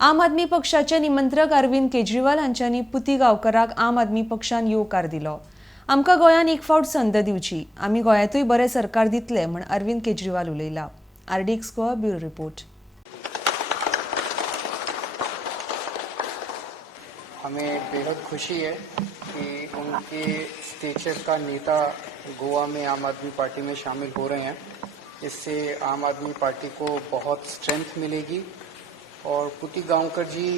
आम आदमी पक्षाचे निमंत्रक अरविंद केजरीवाल हांच्यांनी पुती गांवकारांक आम आदमी पक्षान येवकार दिलो। आमकां गोंयान एक फावट संद दिवची, आमी गोंयांतूय बरें सरकार दितले म्हण अरविंद केजरीवाल उलयला। RDX Goa bureau report. हमें बेहद खुशी है कि उनके स्टेचर का नेता गोवा में आम आदमी पार्टी में शामिल हो रहे हैं। इससे आम आदमी पार्टी को बहुत स्ट्रेंथ मिलेगी और पुती गांवकर जी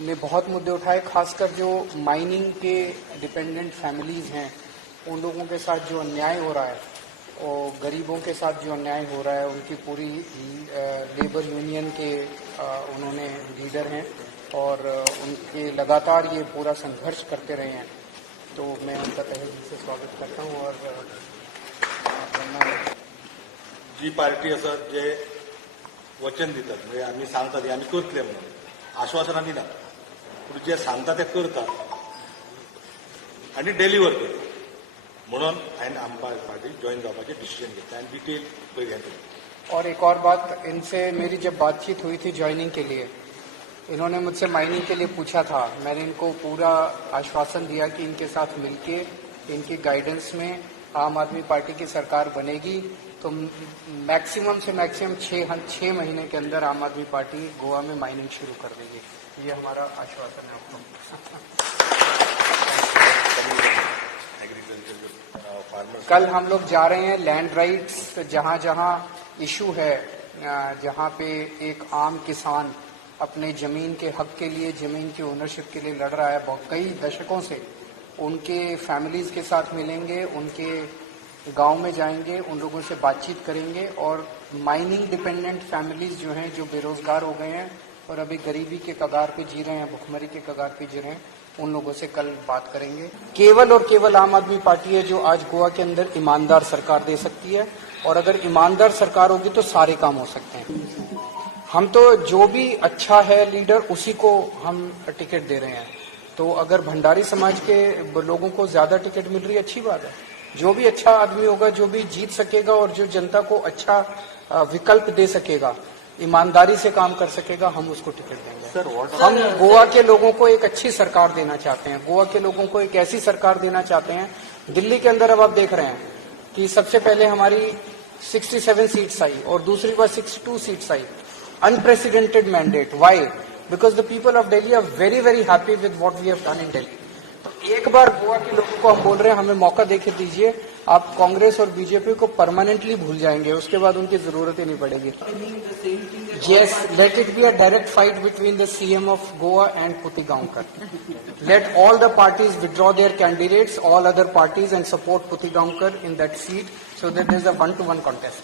ने बहुत मुद्दे उठाए, खासकर जो माइनिंग के डिपेंडेंट फैमिलीज हैं उन लोगों के साथ जो अन्याय हो रहा है और गरीबों के साथ जो अन्याय हो रहा है, उनकी पूरी लेबर यूनियन के उन्होंने लीडर हैं और उनके लगातार ये पूरा संघर्ष करते रहे हैं। तो मैं उनका तहे दिल से स्वागत करता हूँ। और जी पार्टी असं जे वचन दितात म्हणजे आम्ही सांगतात आम्ही करतले म्हणून आश्वासनां दिनात, पूण जे सांगता ते करतात आनी डेलिव्हर करतात म्हणून हांवें आमकां पार्टी जॉईन जावपाचें डिसिजन घेतलें आनी डिटेल पळय घेतली। और एक और बात, इनसे मेरी जब बातचीत हुई थी ज्वाइनिंग के लिए, इन्होंने मुझसे माइनिंग के लिए पूछा था। मैंने इनको पूरा आश्वासन दिया कि इनके साथ मिलके इनकी गाइडेंस में आम आदमी पार्टी की सरकार बनेगी तो मैक्सिमम से मैक्सिमम 6 महीने के अंदर आम आदमी पार्टी गोवा में माइनिंग शुरू कर देगी। ये हमारा आश्वासन है आपको। कल हम लोग जा रहे हैं लैंड राइट्स, जहां जहां इशू है, जहां पे एक आम किसान अपने जमीन के हक के लिए, जमीन की ओनरशिप के लिए लड़ रहा है बहुत कई दशकों से, उनके फैमिलीज के साथ मिलेंगे, उनके गांव में जाएंगे, उन लोगों से बातचीत करेंगे और माइनिंग डिपेंडेंट फैमिलीज जो हैं, जो बेरोजगार हो गए हैं और अभी गरीबी के कगार पे जी रहे हैं, भुखमरी के कगार पे जी रहे हैं, उन लोगों से कल बात करेंगे। केवल और केवल आम आदमी पार्टी है जो आज गोवा के अंदर ईमानदार सरकार दे सकती है और अगर ईमानदार सरकार होगी तो सारे काम हो सकते हैं। हम तो जो भी अच्छा है लीडर उसी को हम टिकट दे रहे हैं। तो अगर भंडारी समाज के लोगों को ज्यादा टिकट मिल रही है, अच्छी बात है। जो भी अच्छा आदमी होगा, जो भी जीत सकेगा और जो जनता को अच्छा विकल्प दे सकेगा, ईमानदारी से काम कर सकेगा, हम उसको टिकट देंगे। हम गोवा के लोगों को एक अच्छी सरकार देना चाहते हैं। गोवा के लोगों को एक ऐसी सरकार देना चाहते हैं। दिल्ली के अंदर अब आप देख रहे हैं कि सबसे पहले हमारी 67 सीट्स आई और दूसरी बार 62 seats I. Unprecedented mandate. Why? Because the people of Delhi are very, very happy with what we have done in Delhi. तो एक बार गोवा के लोगों को हम बोल रहे हैं, हमें मौका देके दीजिए, आप कांग्रेस और बीजेपी को परमानेंटली भूल जाएंगे, उसके बाद उनकी जरूरत ही नहीं पड़ेगी। Yes, let it be a direct fight between the CM of Goa and Puti Gaonkar. Let all the parties withdraw their candidates, all other parties, and support Puti Gaonkar in that seat, so that there is a 1-to-1 contest.